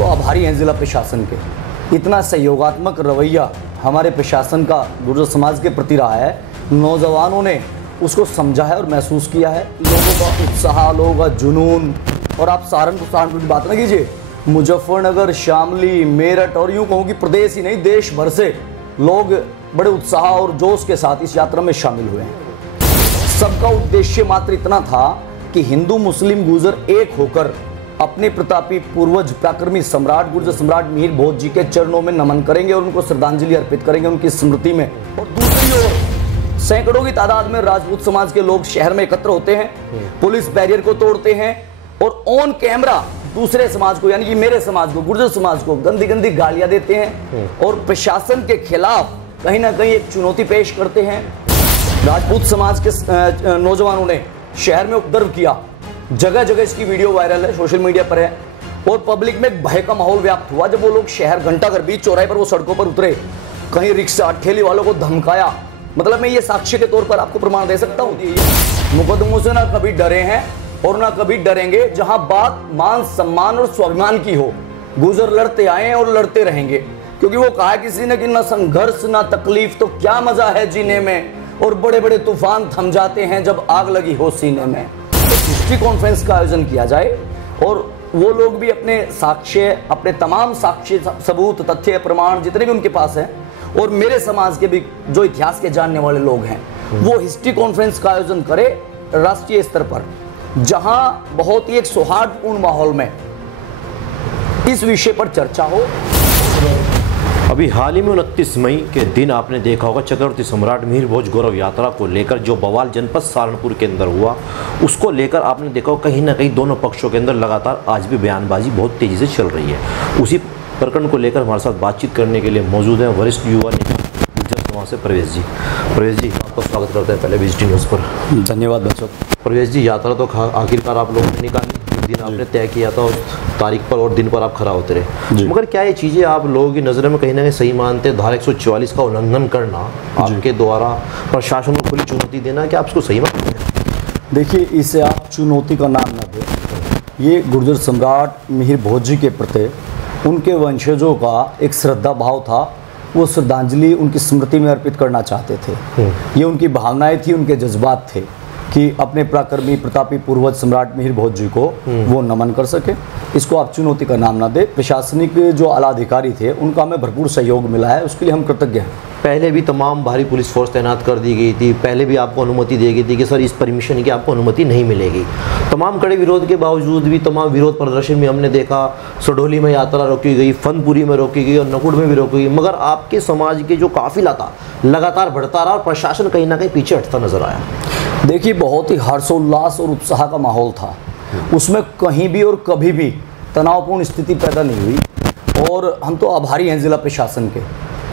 तो आभारी हैं जिला प्रशासन के। इतना सहयोगात्मक रवैया हमारे प्रशासन का गुर्जर समाज के प्रति रहा है। नौजवानों ने उसको समझा है और महसूस किया है। लोगों का उत्साह, लोगों का जुनून, और आप सहारनपुर की बात ना कीजिए, मुजफ्फरनगर, शामली, मेरठ और यूँ कहूँ कि प्रदेश ही नहीं देश भर से लोग बड़े उत्साह और जोश के साथ इस यात्रा में शामिल हुए हैं। सबका उद्देश्य मात्र इतना था कि हिंदू मुस्लिम गुर्जर एक होकर अपने प्रतापी पूर्वज पराक्रमी सम्राट गुर्जर सम्राट मिहिर भोज जी के चरणों में नमन करेंगे और उनको श्रद्धांजलि अर्पित करेंगे उनकी स्मृति में। और दूसरी ओर सैकड़ों की तादाद में राजपूत समाज के लोग शहर में एकत्र होते हैं, पुलिस बैरियर को तोड़ते हैं और ऑन कैमरा दूसरे समाज को, यानी कि मेरे समाज को, गुर्जर समाज को गंदी गंदी गालियां देते हैं और प्रशासन के खिलाफ कहीं ना कहीं एक चुनौती पेश करते हैं। राजपूत समाज के नौजवानों ने शहर में उपद्रव किया, जगह जगह इसकी वीडियो वायरल है, सोशल मीडिया पर है, और पब्लिक में एक भय का माहौल व्याप्त हुआ जब वो लोग शहर घंटाघर बीच चौराहे पर वो सड़कों पर उतरे, कहीं रिक्शा ठेली वालों को धमकाया। मतलब मैं ये साक्ष्य के तौर पर आपको प्रमाण दे सकता हूँ। मुकदमों से ना कभी डरे हैं और ना कभी डरेंगे। जहां बात मान सम्मान और स्वाभिमान की हो, गुर्जर लड़ते आए हैं और लड़ते रहेंगे, क्योंकि वो कहा किसी ने कि ना संघर्ष ना तकलीफ तो क्या मजा है जीने में, और बड़े बड़े तूफान थम जाते हैं जब आग लगी हो सीने में। हिस्ट्री कॉन्फ्रेंस का आयोजन किया जाए और वो लोग भी अपने साक्ष्य, अपने तमाम साक्ष्य सबूत तथ्य प्रमाण जितने भी उनके पास हैं, और मेरे समाज के भी जो इतिहास के जानने वाले लोग हैं, वो हिस्ट्री कॉन्फ्रेंस का आयोजन करे राष्ट्रीय स्तर पर, जहां बहुत ही एक सौहार्दपूर्ण माहौल में इस विषय पर चर्चा हो। अभी हाल ही में 29 मई के दिन आपने देखा होगा चक्रवर्ती सम्राट मिहिर भोज गौरव यात्रा को लेकर जो बवाल जनपद सहारनपुर के अंदर हुआ, उसको लेकर आपने देखा होगा कहीं ना कहीं दोनों पक्षों के अंदर लगातार आज भी बयानबाजी बहुत तेजी से चल रही है। उसी प्रकरण को लेकर हमारे साथ बातचीत करने के लिए मौजूद हैं वरिष्ठ युवा नेता गुर्जर समाज से प्रवेश जी। प्रवेश जी, आपका स्वागत करते हैं पहले विजिटी न्यूज़ पर। धन्यवाद बच्चों। प्रवेश जी, यात्रा तो आखिरकार आप लोगों ने निकाली, दिन आपने तय किया था, तारीख पर और दिन पर आप खरा उतरे, मगर क्या ये चीज़ें आप लोगों की नज़र में कहीं ना कहीं सही मानते हैं? धारा 144 का उल्लंघन करना आपके द्वारा प्रशासन को खुली चुनौती देना, क्या आप इसको सही मानते हैं? देखिए, इसे आप चुनौती का नाम न दें। ये गुर्जर सम्राट मिहिर भोज जी के प्रति उनके वंशजों का एक श्रद्धा भाव था, वो श्रद्धांजलि उनकी स्मृति में अर्पित करना चाहते थे। ये उनकी भावनाएं थी, उनके जज्बात थे कि अपने पराक्रमी प्रतापी पूर्वज सम्राट मिहिर भोज जी को वो नमन कर सके। इसको आप चुनौती का नाम ना दे। प्रशासनिक जो आला अधिकारी थे उनका हमें भरपूर सहयोग मिला है, उसके लिए हम कृतज्ञ हैं। पहले भी तमाम भारी पुलिस फोर्स तैनात कर दी गई थी, पहले भी आपको अनुमति दी गई थी कि सर इस परमिशन की आपको अनुमति नहीं मिलेगी। तमाम कड़े विरोध के बावजूद भी तमाम विरोध प्रदर्शन में हमने देखा, सडोली में यात्रा रोकी गई, फनपुरी में रोकी गई और नकुड़ में भी रोकी गई, मगर आपके समाज के जो काफिला था लगातार बढ़ता रहा और प्रशासन कहीं ना कहीं पीछे हटता नजर आया। देखिए, बहुत ही हर्षोल्लास और उत्साह का माहौल था, उसमें कहीं भी और कभी भी तनावपूर्ण स्थिति पैदा नहीं हुई, और हम तो आभारी हैं जिला प्रशासन के।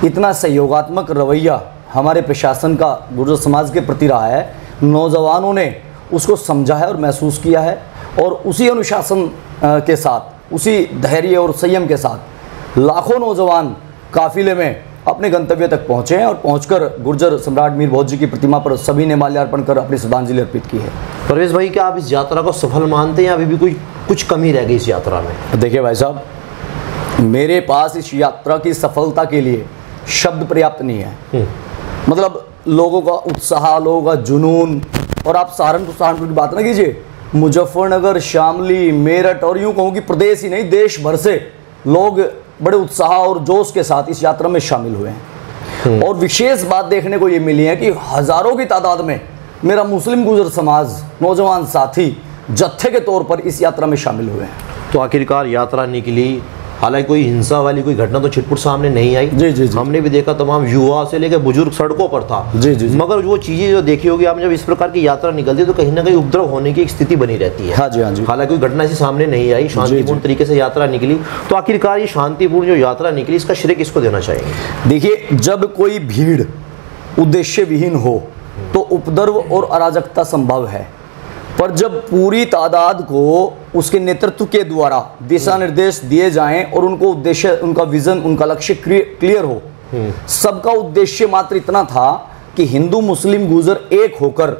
इतना सहयोगात्मक रवैया हमारे प्रशासन का गुर्जर समाज के प्रति रहा है। नौजवानों ने उसको समझा है और महसूस किया है, और उसी अनुशासन के साथ, उसी धैर्य और संयम के साथ लाखों नौजवान काफिले में अपने गंतव्य तक पहुंचे हैं, और पहुंचकर गुर्जर सम्राट मिहिर भोज जी की प्रतिमा पर सभी ने माल्यार्पण कर अपनी श्रद्धांजलि अर्पित की है। प्रवेश भाई, क्या आप इस यात्रा को सफल मानते हैं या अभी भी कुछ कमी रह गई इस यात्रा में? देखिए भाई साहब, मेरे पास इस यात्रा की सफलता के लिए शब्द पर्याप्त नहीं है। मतलब लोगों का उत्साह, लोगों का जुनून, और आप सहारनपुर की बात ना कीजिए, मुजफ्फरनगर, शामली, मेरठ और यूँ कहूँ कि प्रदेश ही नहीं देश भर से लोग बड़े उत्साह और जोश के साथ इस यात्रा में शामिल हुए हैं। और विशेष बात देखने को ये मिली है कि हजारों की तादाद में मेरा मुस्लिम गुर्जर समाज नौजवान साथी जत्थे के तौर पर इस यात्रा में शामिल हुए हैं। तो आखिरकार यात्रा निकली, हालांकि कोई हिंसा वाली कोई घटना तो छिटपुट सामने नहीं आई। जी। हमने भी देखा तमाम युवा से लेकर बुजुर्ग सड़कों पर था। जी। मगर वो चीजें जो देखी होगी आपने, जब इस प्रकार की यात्रा निकलती है तो कहीं ना कहीं उपद्रव होने की एक स्थिति बनी रहती है। हाँ जी। हालांकि कोई घटना ऐसी सामने नहीं आई, शांतिपूर्ण तरीके से यात्रा निकली। तो आखिरकार ये शांतिपूर्ण जो यात्रा निकली, इसका श्रेय किसको देना चाहेंगे? देखिए, जब कोई भीड़ उद्देश्य विहीन हो तो उपद्रव और अराजकता संभव है, पर जब पूरी तादाद को उसके नेतृत्व के द्वारा दिशा निर्देश दिए जाएं और उनको उद्देश्य, उनका विजन, उनका लक्ष्य क्लियर हो, सबका उद्देश्य मात्र इतना था कि हिंदू मुस्लिम गुर्जर एक होकर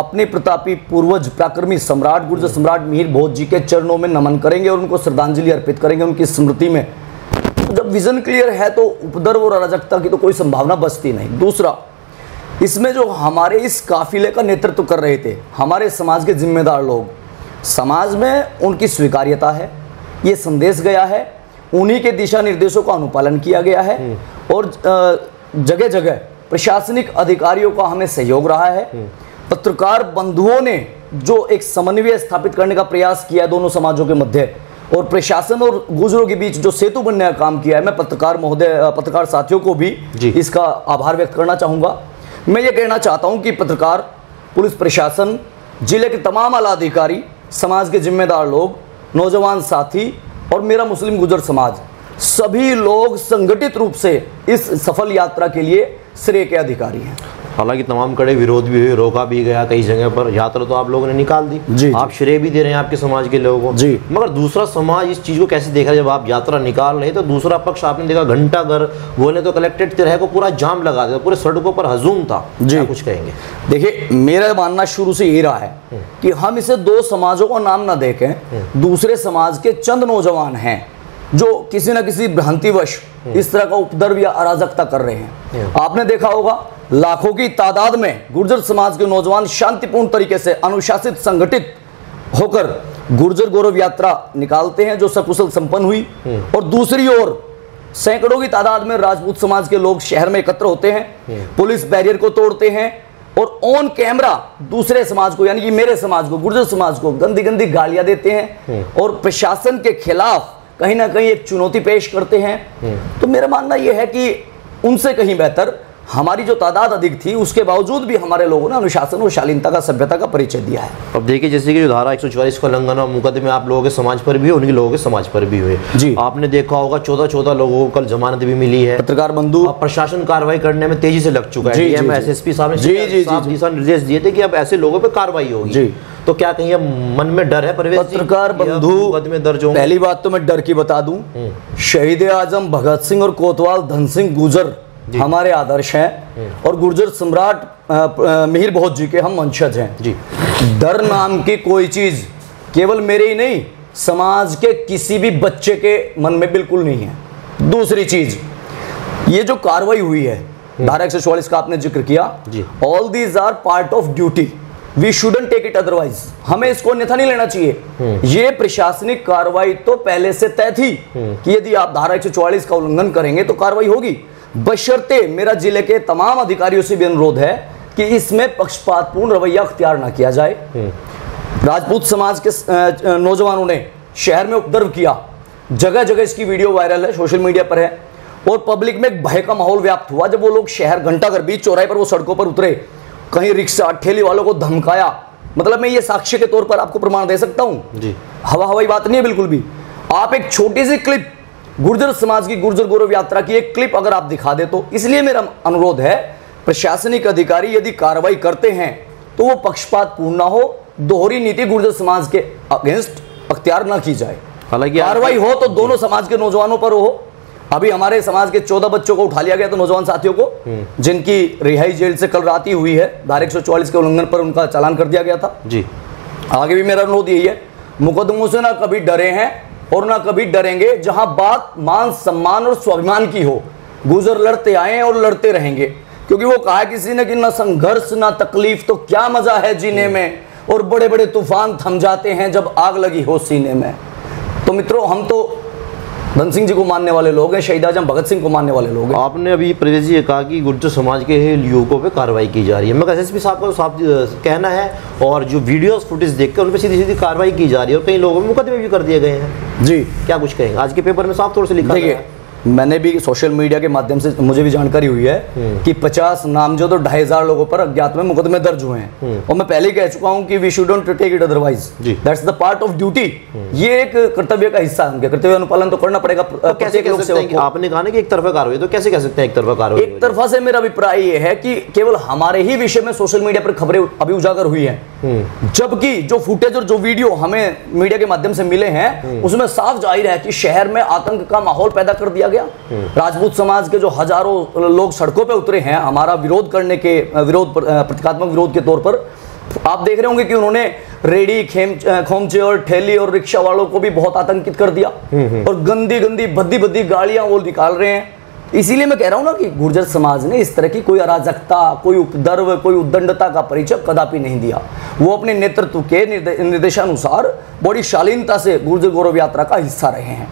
अपने प्रतापी पूर्वज पराक्रमी सम्राट गुर्जर सम्राट मिहिर भोज जी के चरणों में नमन करेंगे और उनको श्रद्धांजलि अर्पित करेंगे उनकी स्मृति में। तो जब विजन क्लियर है तो उपद्रव और अराजकता की तो कोई संभावना बचती नहीं। दूसरा, इसमें जो हमारे इस काफिले का नेतृत्व कर रहे थे हमारे समाज के जिम्मेदार लोग, समाज में उनकी स्वीकार्यता है, ये संदेश गया है, उन्हीं के दिशा निर्देशों का अनुपालन किया गया है और जगह जगह प्रशासनिक अधिकारियों का हमें सहयोग रहा है। पत्रकार बंधुओं ने जो एक समन्वय स्थापित करने का प्रयास किया है दोनों समाजों के मध्य और प्रशासन और गुजरों के बीच जो सेतु बनने का काम किया है, मैं पत्रकार साथियों को भी इसका आभार व्यक्त करना चाहूँगा। मैं ये कहना चाहता हूँ कि पत्रकार, पुलिस प्रशासन, जिले के तमाम आला अधिकारी, समाज के जिम्मेदार लोग, नौजवान साथी और मेरा मुस्लिम गुजर समाज, सभी लोग संगठित रूप से इस सफल यात्रा के लिए श्रेय के अधिकारी हैं। हालांकि तमाम कड़े विरोध भी हुए, रोका भी गया कई जगह पर, यात्रा तो आप लोगों ने निकाल दी, जी, आप श्रेय भी दे रहे हैं आपके समाज के लोगों को, जी। मगर दूसरा समाज इस चीज को कैसे देख रहा है? जब आप यात्रा निकाल रहे तो दूसरा पक्ष आपने देखा घंटा घर बोले तो कलेक्ट्रेट तिरहे को पूरा जाम लगा दिया, पूरे सड़कों पर हजूम था। क्या कुछ कहेंगे? देखिए, मेरा मानना शुरू से यही रहा है कि हम इसे दो समाजों का नाम ना देखें, दूसरे समाज के चंद नौजवान हैं जो किसी न किसी भ्रांतिवश इस तरह का उपद्रव या अराजकता कर रहे हैं। आपने देखा होगा लाखों की तादाद में गुर्जर समाज के नौजवान शांतिपूर्ण तरीके से अनुशासित संगठित होकर गुर्जर गौरव यात्रा निकालते हैं जो सकुशल संपन्न हुई, और दूसरी ओर सैकड़ों की तादाद में राजपूत समाज के लोग शहर में एकत्र होते हैं, पुलिस बैरियर को तोड़ते हैं और ऑन कैमरा दूसरे समाज को, यानी कि मेरे समाज को, गुर्जर समाज को गंदी गंदी गालियां देते हैं और प्रशासन के खिलाफ कहीं ना कहीं एक चुनौती पेश करते हैं। तो मेरा मानना यह है कि उनसे कहीं बेहतर हमारी जो तादाद अधिक थी उसके बावजूद भी हमारे लोगों ने अनुशासन और शालीनता का, सभ्यता का परिचय दिया है। अब देखिए, जैसे कि जो धारा 144 का उल्लंघन और मुकदमे आप लोगों के समाज पर भी हुए, उन्हीं लोगों के समाज पर भी हुए। जी, आपने देखा होगा 14 लोगों को कल जमानत भी मिली है। पत्रकार बंधु, प्रशासन कार्रवाई करने में तेजी से लग चुका है। एसएसपी साहब ने साफ दिशा निर्देश दिए थे कि अब ऐसे लोगों पर कार्रवाई होगी। तो क्या कहीं मन में डर है परवेश जी? पत्रकार बंधु, पहली बात तो मैं डर की बता दूं, शहीद आजम भगत सिंह और कोतवाल धन सिंह गुर्जर हमारे आदर्श हैं और गुर्जर सम्राट मिहिर भोज जी के हम वंशज हैं जी। डर नाम की कोई चीज केवल मेरे ही नहीं, समाज के किसी भी बच्चे के मन में बिल्कुल नहीं है। दूसरी चीज, ये जो कार्रवाई हुई है धारा 144 का आपने जिक्र किया, all these are part of duty, we shouldn't take it otherwise. हमें इसको अन्यथा नहीं लेना चाहिए। ये प्रशासनिक कार्रवाई तो पहले से तय थी कि यदि आप धारा 144 का उल्लंघन करेंगे तो कार्रवाई होगी, बशर्ते मेरा जिले के तमाम अधिकारियों से भी अनुरोध है कि इसमें पक्षपातपूर्ण रवैया अख्तियार ना किया जाए। राजपूत समाज के नौजवानों ने शहर में उपद्रव किया, जगह जगह इसकी वीडियो वायरल है, सोशल मीडिया पर है, और पब्लिक में एक भय का माहौल व्याप्त हुआ जब वो लोग शहर घंटाघर बीच चौराहे पर वो सड़कों पर उतरे, कहीं रिक्शा ठेली वालों को धमकाया। मतलब मैं ये साक्ष्य के तौर पर आपको प्रमाण दे सकता हूं जी, हवाई बात नहीं है बिल्कुल भी। आप एक छोटी सी क्लिप गुर्जर समाज की गुर्जर गौरव यात्रा की एक क्लिप अगर आप दिखा दे तो, इसलिए मेरा अनुरोध है प्रशासनिक अधिकारी यदि कार्रवाई करते हैं तो वो पक्षपातपूर्ण ना हो, दोहरी नीति गुर्जर समाज के अगेंस्ट अख्तियार ना की जाए। हालांकि कार्रवाई हो तो दोनों समाज के नौजवानों पर हो। अभी हमारे समाज के 14 बच्चों को उठा लिया गया था, नौजवान साथियों को, जिनकी रिहाई जेल से कल रात ही हुई है। धारा 144 के उल्लंघन पर उनका चालान कर दिया गया था जी। आगे भी मेरा अनुरोध यही है, मुकदमों से ना कभी डरे हैं और ना कभी डरेंगे। जहां बात मान सम्मान और स्वाभिमान की हो, गुजर लड़ते आए और लड़ते रहेंगे, क्योंकि वो कहा किसी ने कि ना संघर्ष ना तकलीफ तो क्या मजा है जीने में, और बड़े बड़े तूफान थम जाते हैं जब आग लगी हो सीने में। तो मित्रों, हम तो धन सिंह जी को मानने वाले लोग हैं, शहीद आजम भगत सिंह को मानने वाले लोग हैं। आपने अभी प्रवेश जी कहा कि गुर्जर समाज के युवकों पे कार्रवाई की जा रही है, मगर एसएसपी साहब का साफ कहना है और जो वीडियोस फुटेज देखकर उन पर सीधी सीधी कार्रवाई की जा रही है और कई लोगों में मुकदमे भी कर दिए गए हैं जी। क्या कुछ कहेंगे? आज के पेपर में साफ तौर से लिखा है, मैंने भी सोशल मीडिया के माध्यम से मुझे भी जानकारी हुई है कि 50 नामजद और 2500 लोगों पर अज्ञात में मुकदमे दर्ज हुए हैं। और मैं पहले ही कह चुका हूं कि we shouldn't take it otherwise, that's the part of duty. ये एक कर्तव्य का हिस्सा है, उनके कर्तव्य अनुपालन तो करना पड़ेगा। कैसे कह सकते हैं कि आपने कहा ना कि एक तरफा कार्रवाई, तो कैसे कह सकते हैं एक तरफा कार्रवाई? एक तरफा से मेरा अभिप्राय ये है कि केवल हमारे ही विषय में सोशल मीडिया पर खबरें अभी उजागर हुई हैं, जबकि जो फुटेज और जो वीडियो हमें मीडिया के माध्यम से मिले हैं उसमें साफ जाहिर है कि शहर में आतंक का माहौल पैदा कर दिया गया। राजपूत समाज के जो हजारों लोग सड़कों पे उतरे हैं हमारा विरोध करने के, प्रतीकात्मक विरोध के तौर पर, आप देख रहे होंगे कि उन्होंने रेडी, खोमचे और ठेली और रिक्शा वालों को भी बहुत आतंकित कर दिया और गंदी गंदी भद्दी भद्दी गाड़ियां वो निकाल रहे हैं। इसीलिए मैं कह रहा हूं ना कि गुर्जर समाज ने इस तरह की कोई अराजकता, कोई उपद्रव, कोई उद्दंडता का परिचय कदापि नहीं दिया। वो अपने नेतृत्व के निर्देशानुसार बड़ी शालीनता से गुर्जर गौरव यात्रा का हिस्सा रहे हैं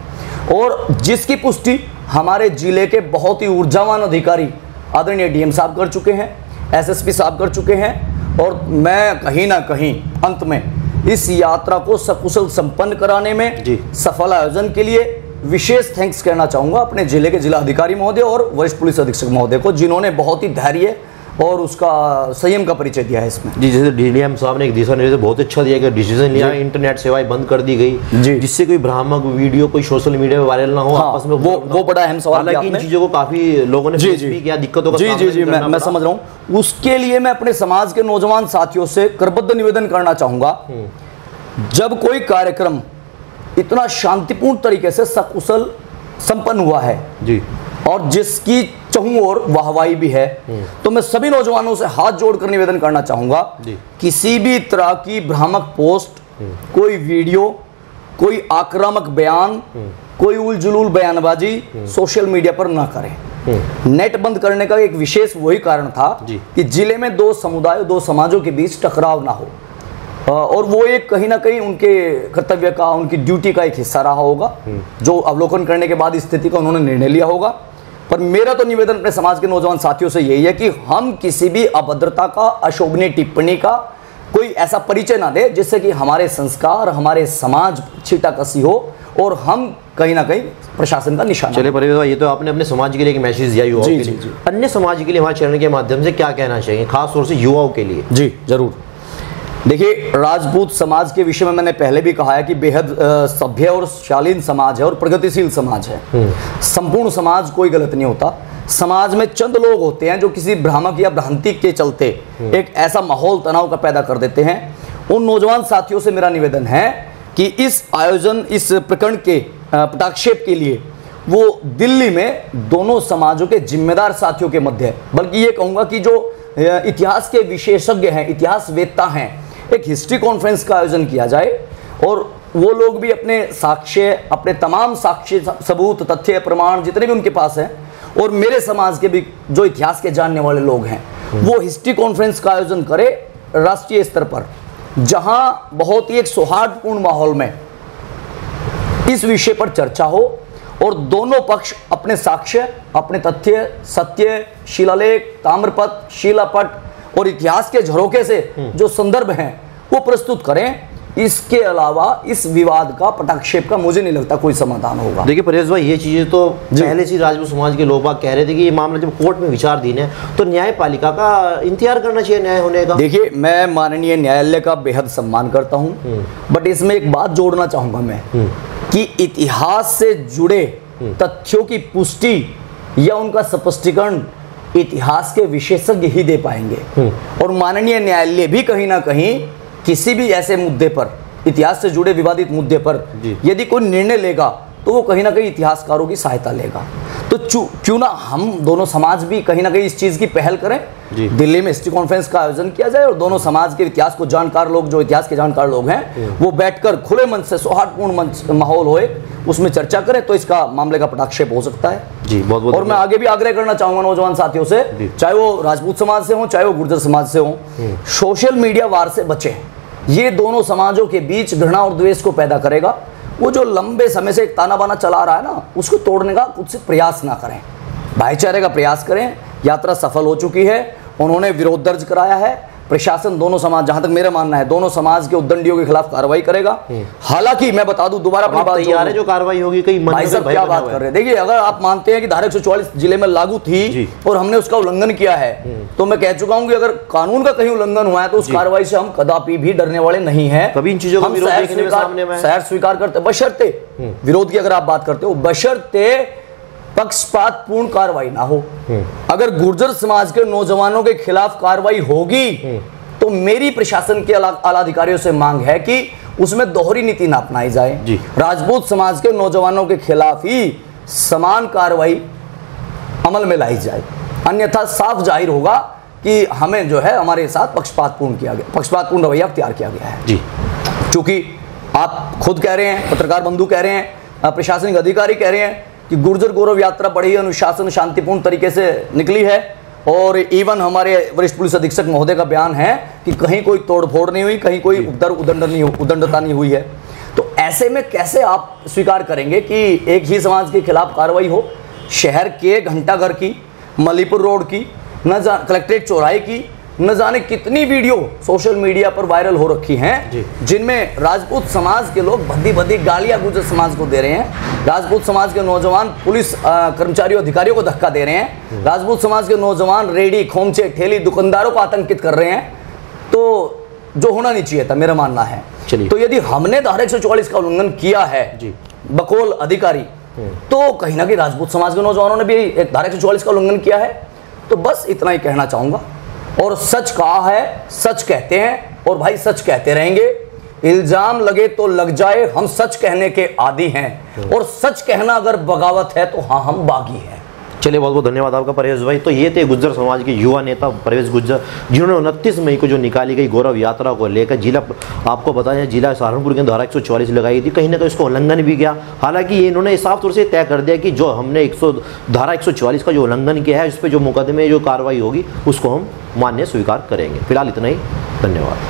और जिसकी पुष्टि हमारे जिले के बहुत ही ऊर्जावान अधिकारी आदरणीय डीएम साहब कर चुके हैं, एसएसपी साहब कर चुके हैं। और मैं कहीं ना कहीं अंत में इस यात्रा को सकुशल संपन्न कराने में सफल आयोजन के लिए विशेष थैंक्स कहना चाहूंगा अपने जिले के जिला अधिकारी महोदय और वरिष्ठ पुलिस अधीक्षक महोदय को, जिन्होंने बहुत ही धैर्य और उसका संयम का परिचय दिया है इसमें। जी, जैसे डीएम साहब ने एक दिशा निर्देश बहुत अच्छा दिया कि डिसीजन लिया, इंटरनेट सेवाएं बंद कर दी गई जिससे कोई भ्रामक वीडियो कोई सोशल मीडिया में वायरल ना हो। हाँ, आपस में वो बड़ा अहम सवाल। हालांकि इन चीजों को काफी लोगों ने फेस भी किया, दिक्कतों का सामना मैं समझ रहा हूँ। उसके लिए मैं अपने समाज के नौजवान साथियों से करबद्ध निवेदन करना चाहूंगा, जब कोई कार्यक्रम इतना शांतिपूर्ण तरीके से सकुशल संपन्न हुआ है जी और जिसकी चहु और वाहवाही भी है, तो मैं सभी नौजवानों से हाथ जोड़कर निवेदन करना चाहूंगा, किसी भी तरह की भ्रामक पोस्ट, कोई वीडियो, कोई आक्रामक बयान, कोई उलझुल बयानबाजी सोशल मीडिया पर ना करें। नेट बंद करने का एक विशेष वही कारण था कि जिले में दो समुदायों, दो समाजों के बीच टकराव ना हो और वो एक कहीं ना कहीं उनके कर्तव्य का, उनकी ड्यूटी का एक हिस्सा रहा होगा, जो अवलोकन करने के बाद स्थिति का उन्होंने निर्णय लिया होगा। पर मेरा तो निवेदन अपने समाज के नौजवान साथियों से यही है कि हम किसी भी अभद्रता का, अशोभनीय टिप्पणी का कोई ऐसा परिचय ना दे जिससे कि हमारे संस्कार, हमारे समाज छीटाकसी हो और हम कहीं ना कहीं प्रशासन का निशाना। चलिए परवेज भाई, ये तो आपने अपने समाज के लिए एक मैसेज दिया युवाओं के लिए। अन्य समाज के लिए हमारे चैनल के माध्यम से क्या कहना चाहिए, खास तौर से युवाओं के लिए? जी जरूर। देखिए, राजपूत समाज के विषय में मैंने पहले भी कहा है कि बेहद सभ्य और शालीन समाज है और प्रगतिशील समाज है। संपूर्ण समाज कोई गलत नहीं होता। समाज में चंद लोग होते हैं जो किसी भ्रामक या भ्रांति के चलते एक ऐसा माहौल तनाव का पैदा कर देते हैं। उन नौजवान साथियों से मेरा निवेदन है कि इस आयोजन, इस प्रकरण के पटाक्षेप के लिए वो दिल्ली में दोनों समाजों के जिम्मेदार साथियों के मध्य, बल्कि ये कहूंगा कि जो इतिहास के विशेषज्ञ हैं, इतिहासवेत्ता हैं, एक हिस्ट्री कॉन्फ्रेंस का आयोजन किया जाए और वो लोग भी अपने साक्ष्य, अपने तमाम साक्ष्य, सबूत, तथ्य, प्रमाण जितने भी उनके पास हैं और मेरे समाज के भी जो इतिहास के जानने वाले लोग हैं, वो हिस्ट्री कॉन्फ्रेंस का आयोजन करे राष्ट्रीय स्तर पर, जहां बहुत ही एक सौहार्दपूर्ण माहौल में इस विषय पर चर्चा हो और दोनों पक्ष अपने साक्ष्य, अपने तथ्य, सत्य, शिलालेख, ताम्रपत्र, शिलापट और इतिहास के झरोखे से जो संदर्भ हैं वो प्रस्तुत करें। इसके अलावा इस विवाद का, पटाक्षेप का मुझे नहीं लगता कोई समाधान होगा। देखिए परेश भाई, ये चीजें तो पहले से राजपूत समाज के लोग कह रहे थे कि ये मामला जब कोर्ट में विचाराधीन है तो न्यायपालिका का इंतजार करना चाहिए न्याय होने का। देखिए, मैं माननीय न्यायालय का बेहद सम्मान करता हूँ, बट इसमें एक बात जोड़ना चाहूंगा मैं कि इतिहास से जुड़े तथ्यों की पुष्टि या उनका स्पष्टीकरण इतिहास के विशेषज्ञ ही दे पाएंगे और माननीय न्यायालय भी कहीं ना कहीं किसी भी ऐसे मुद्दे पर, इतिहास से जुड़े विवादित मुद्दे पर यदि कोई निर्णय लेगा तो वो कहीं ना कहीं इतिहासकारों की सहायता लेगा। तो क्यों ना हम दोनों समाज भी कहीं ना कहीं इस चीज की पहल करें, दिल्ली में हिस्ट्री कॉन्फ्रेंस का आयोजन किया जाए और दोनों समाज के इतिहास को जानकार लोग, जो इतिहास के जानकार लोग हैं, वो बैठकर खुले मन से, सौहार्दपूर्ण माहौल होए, उसमें चर्चा करें तो इसका मामले का पटाक्षेप हो सकता है। जी, बहुत बहुत। और मैं आगे भी आग्रह करना चाहूंगा नौजवान साथियों से, चाहे वो राजपूत समाज से हो, चाहे वो गुर्जर समाज से हो, सोशल मीडिया वार से बचें। ये दोनों समाजों के बीच घृणा और द्वेष को पैदा करेगा। वो जो लंबे समय से एक ताना बाना चला रहा है ना, उसको तोड़ने का कुछ प्रयास ना करें, भाईचारे का प्रयास करें। यात्रा सफल हो चुकी है, उन्होंने विरोध दर्ज कराया है। प्रशासन दोनों समाज, जहां तक मेरा मानना है, दोनों समाज के उद्दंडियों के खिलाफ कार्रवाई करेगा। हालांकि मैं बता दूं, दोबारा अपनी बात तैयार है, जो कार्रवाई होगी कहीं भाई साहब क्या बात कर रहे हैं। देखिए, अगर आप मानते हैं कि धारा 144 जिले में लागू थी और हमने उसका उल्लंघन किया है, तो मैं कह चुका हूं कि अगर कानून का कहीं उल्लंघन हुआ है तो उस कार्रवाई से हम कदापि भी डरने वाले नहीं है। कभी इन चीजों का सहर स्वीकार करते, बशर्ते विरोध की अगर आप बात करते हो, बशर्ते पक्षपातपूर्ण कार्रवाई ना हो। अगर गुर्जर समाज के नौजवानों के खिलाफ कार्रवाई होगी तो मेरी प्रशासन के आला अधिकारियों से मांग है कि उसमें दोहरी नीति ना अपनाई जाए। राजपूत समाज के नौजवानों के खिलाफ ही समान कार्रवाई अमल में लाई जाए, अन्यथा साफ जाहिर होगा कि हमें जो है हमारे साथ पक्षपातपूर्ण रवैया अख्तियार किया गया है जी। क्योंकि आप खुद कह रहे हैं, पत्रकार बंधु कह रहे हैं, प्रशासनिक अधिकारी कह रहे हैं कि गुर्जर गौरव यात्रा बड़ी अनुशासन शांतिपूर्ण तरीके से निकली है, और इवन हमारे वरिष्ठ पुलिस अधीक्षक महोदय का बयान है कि कहीं कोई तोड़फोड़ नहीं हुई, कहीं कोई उद्दंडता नहीं हुई है। तो ऐसे में कैसे आप स्वीकार करेंगे कि एक ही समाज के खिलाफ कार्रवाई हो? शहर के घंटाघर की, मलीपुर रोड की, कलेक्ट्रेट चौराहे की, न जाने कितनी वीडियो सोशल मीडिया पर वायरल हो रखी हैं, जिनमें राजपूत समाज के लोग भद्दी भद्दी गालियां गुर्जर समाज को दे रहे हैं, राजपूत समाज के नौजवान पुलिस कर्मचारियों अधिकारियों को धक्का दे रहे हैं, राजपूत समाज के नौजवान रेडी खोमचे ठेली दुकानदारों को आतंकित कर रहे हैं। तो जो होना नहीं चाहिए था, मेरा मानना है। तो यदि हमने धारा 144 का उल्लंघन किया है बकौल अधिकारी, तो कहीं ना कहीं राजपूत समाज के नौजवानों ने भी धारा 144 का उल्लंघन किया है। तो बस इतना ही कहना चाहूंगा, और सच कहा है, सच कहते हैं, और भाई सच कहते रहेंगे। इल्जाम लगे तो लग जाए, हम सच कहने के आदी हैं, और सच कहना अगर बगावत है तो हाँ, हम बागी हैं। चलिए, बहुत बहुत धन्यवाद आपका परवेज भाई। तो ये थे गुर्जर समाज के युवा नेता परवेज गुर्जर, जिन्होंने 29 मई को जो निकाली गई गौरव यात्रा को लेकर जिला, आपको बताया जिला सहारनपुर के धारा 144 लगाई थी, कहीं ना कहीं उसको उल्लंघन भी किया। हालांकि इन्होंने साफ तौर से तय कर दिया कि जो हमने धारा 144 का जो उल्लंघन किया है, इस पर जो मुकदमे जो कार्रवाई होगी उसको हम मान्य स्वीकार करेंगे। फिलहाल इतना ही, धन्यवाद।